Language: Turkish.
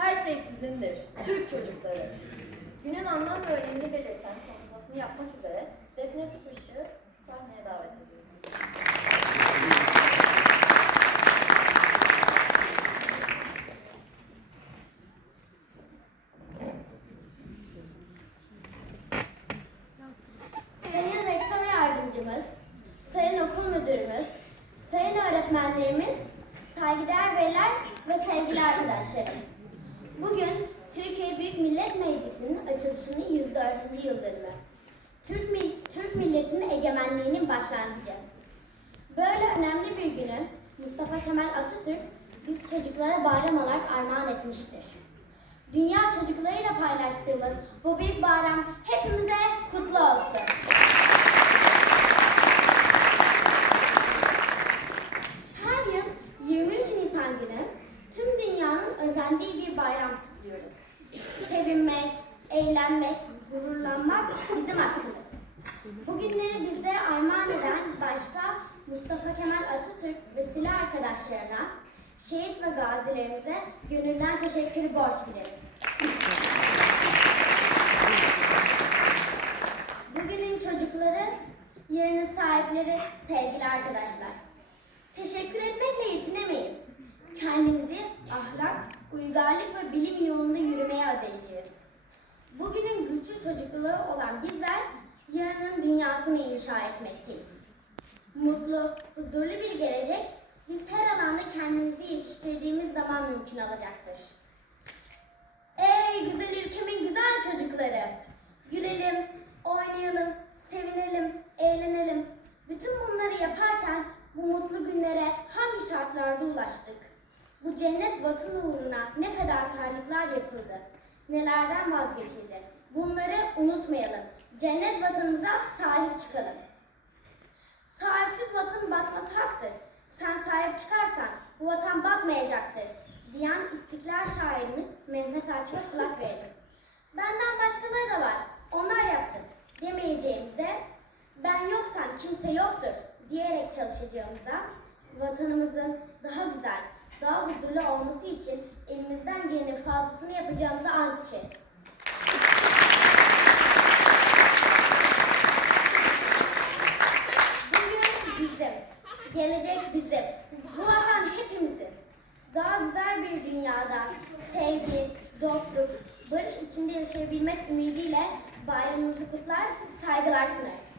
Her şey sizindir. Türk çocukları. Günün anlam ve önemini belirten konuşmasını yapmak üzere Defne Tıpış'ı sahneye davet ediyorum. Sayın Rektör Yardımcımız, Sayın Okul Müdürümüz, Sayın Öğretmenlerimiz, saygıdeğer beyler ve sevgili arkadaşlarım. Bugün Türkiye Büyük Millet Meclisi'nin açılışının 104. yıl dönümü. Türk, Türk milletinin egemenliğinin başlangıcı. Böyle önemli bir günü Mustafa Kemal Atatürk biz çocuklara bayram olarak armağan etmiştir. Dünya çocuklarıyla paylaştığımız bu büyük bayram hepimize kutlu olsun. Her yıl 23 Nisan günü tüm dünyanın özendiği bir bayram kutluyoruz. Sevinmek, eğlenmek, gururlanmak bizim hakkımız. Bu günleri bizlere armağan eden başta Mustafa Kemal Atatürk ve silah arkadaşlarına, şehit ve gazilerimize gönülden teşekkür borç biliriz. Bugünün çocukları, yarının sahipleri sevgili arkadaşlar. Teşekkür etmekle yetinemeyiz. Kendimizi ahlak, uygarlık ve bilim yolunda yürümeye adayacağız. Bugünün güçlü çocukları olan bizler, yarının dünyasını inşa etmekteyiz. Mutlu, huzurlu bir gelecek, biz her alanda kendimizi yetiştirdiğimiz zaman mümkün olacaktır. Ey güzel ülkemin güzel çocukları! Gülelim, oynayalım, sevinelim, eğlenelim. Bütün bunları yaparken bu mutlu günlere hangi şartlarda ulaştık? Bu cennet vatan uğruna ne fedakarlıklar yapıldı, nelerden vazgeçildi. Bunları unutmayalım. Cennet vatanımıza sahip çıkalım. Sahipsiz vatanın batması haktır. Sen sahip çıkarsan bu vatan batmayacaktır. Diyen İstiklal şairimiz Mehmet Akif'e kulak verelim. Benden başkaları da var. Onlar yapsın. Demeyeceğimize ben yoksam kimse yoktur diyerek çalışacağımızda vatanımızın daha güzel, daha huzurlu olması için elimizden gelenin fazlasını yapacağımıza ant içeriz. Bugün bizim, gelecek bizim. Bu vatan hepimizin. Daha güzel bir dünyada sevgi, dostluk, barış içinde yaşayabilmek ümidiyle bayramımızı kutlar, saygılar sunarız.